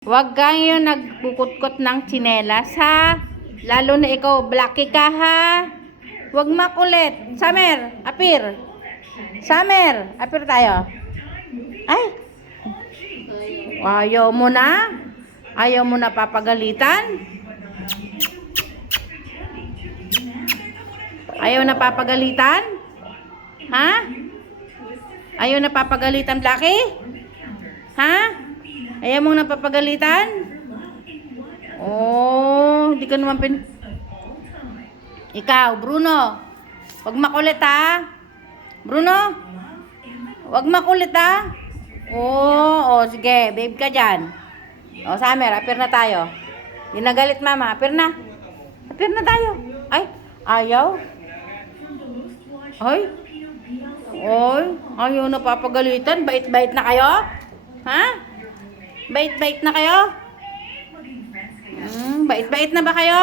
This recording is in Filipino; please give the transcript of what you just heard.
Huwag kayo nagkukutkot ng tsinelas, ha? Lalo na ikaw, Blacky ka, ha? Huwag makulit. Summer, apir. Summer, apir tayo. Ay! Ayaw mo na? Ayaw mo na papagalitan? Ayaw na papagalitan? Ha? Ayaw na papagalitan, Blacky? Ha? Ayaw mong napapagalitan? Oh, hindi ka naman Ikaw, Bruno. Huwag makulit, ha? Bruno? Huwag makulit, ha? Oh, sige. Babe ka dyan. Oh, Summer, apir na tayo. Ginagalit mama. Apir na. Apir na tayo. Ay, ayaw. Ay. Oy, ayaw na papagalitan. Bait-bait na kayo? Ha? Bait-bait na kayo? Bait-bait na ba kayo?